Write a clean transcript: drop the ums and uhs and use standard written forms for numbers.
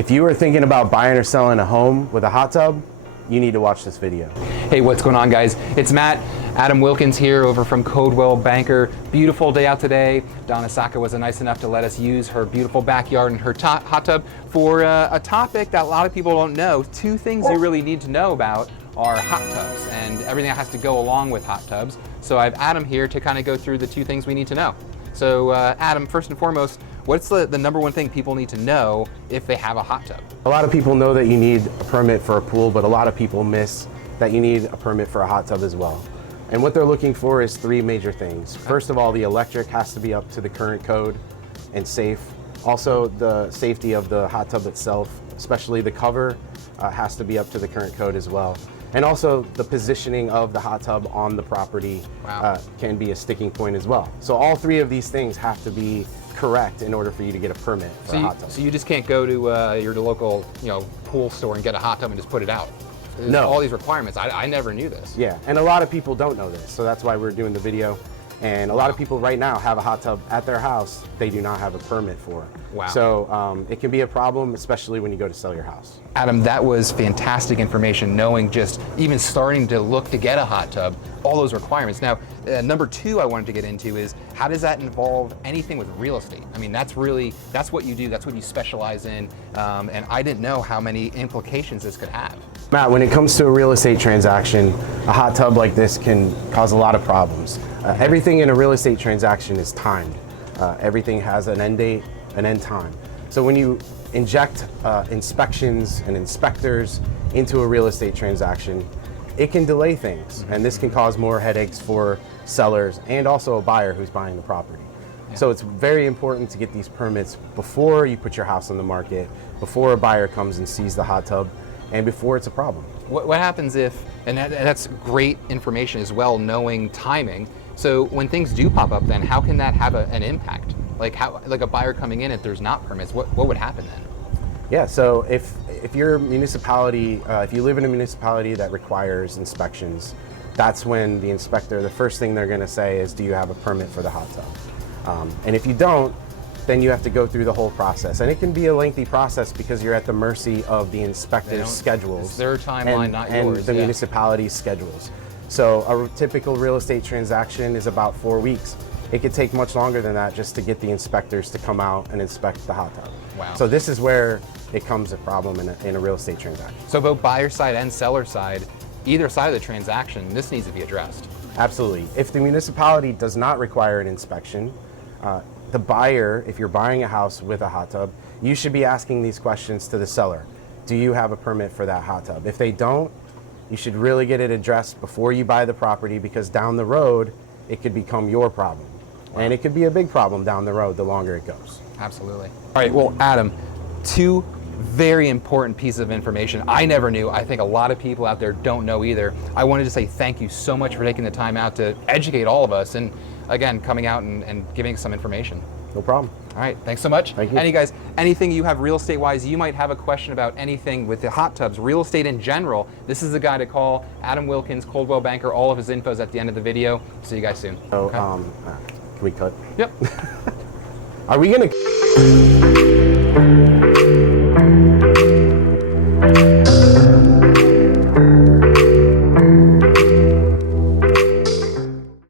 If you are thinking about buying or selling a home with a hot tub, you need to watch this video. Hey, what's going on, guys? It's Matt. Adam Wilkins here over from Coldwell Banker. Beautiful day out today. Donna Sacco was nice enough to let us use her beautiful backyard and her hot tub for a topic that a lot of people don't know. Two things you really need to know about are hot tubs and everything that has to go along with hot tubs. So I have Adam here to kind of go through the two things we need to know. So Adam, first and foremost, what's the number one thing people need to know if they have a hot tub? A lot of people know that you need a permit for a pool, but a lot of people miss that you need a permit for a hot tub as well. And what they're looking for is three major things. First of all, the electric has to be up to the current code and safe. Also, the safety of the hot tub itself, especially the cover, has to be up to the current code as well. And also the positioning of the hot tub on the property can be a sticking point as well. So all three of these things have to be correct in order for you to get a permit for a hot tub. So you just can't go to your local pool store and get a hot tub and just put it out. There's No. all these requirements. I never knew this. Yeah, and a lot of people don't know this, so that's why we're doing the video. And a lot of people right now have a hot tub at their house they do not have a permit for. Wow. So it can be a problem, especially when you go to sell your house. Adam, that was fantastic information, knowing just even starting to look to get a hot tub, all those requirements. Now, number two I wanted to get into is how does that involve anything with real estate? I mean, that's what you do, that's what you specialize in, and I didn't know how many implications this could have. Matt, when it comes to a real estate transaction, a hot tub like this can cause a lot of problems. Everything in a real estate transaction is timed. Everything has an end date, an end time. So when you inject inspections and inspectors into a real estate transaction, it can delay things. And this can cause more headaches for sellers and also a buyer who's buying the property. Yeah. So it's very important to get these permits before you put your house on the market, before a buyer comes and sees the hot tub, and before it's a problem. What happens if, and that's great information as well, knowing timing. So when things do pop up, then how can that have an impact? Like a buyer coming in, if there's not permits, what would happen then? Yeah, so if your municipality, if you live in a municipality that requires inspections, that's when the inspector, the first thing they're gonna say is, do you have a permit for the hot tub? And if you don't, then you have to go through the whole process. And it can be a lengthy process because you're at the mercy of the inspector's schedules. It's their timeline, not yours. And the municipality's schedules. So a typical real estate transaction is about 4 weeks. It could take much longer than that just to get the inspectors to come out and inspect the hot tub. Wow. So this is where it comes a problem in a real estate transaction. So both buyer side and seller side, either side of the transaction, this needs to be addressed. Absolutely. If the municipality does not require an inspection, the buyer, if you're buying a house with a hot tub, you should be asking these questions to the seller. Do you have a permit for that hot tub? If they don't, you should really get it addressed before you buy the property, because down the road, it could become your problem. Wow. And it could be a big problem down the road the longer it goes. Absolutely. All right, well, Adam, two very important pieces of information I never knew. I think a lot of people out there don't know either. I wanted to say thank you so much for taking the time out to educate all of us and, again, coming out and giving some information. No problem. All right, thanks so much. Thank you. And you guys, anything you have real estate wise, you might have a question about anything with the hot tubs, real estate in general, this is the guy to call. Adam Wilkins, Coldwell Banker, all of his info's at the end of the video. See you guys soon. So, okay. Can we cut? Yep. Are we gonna?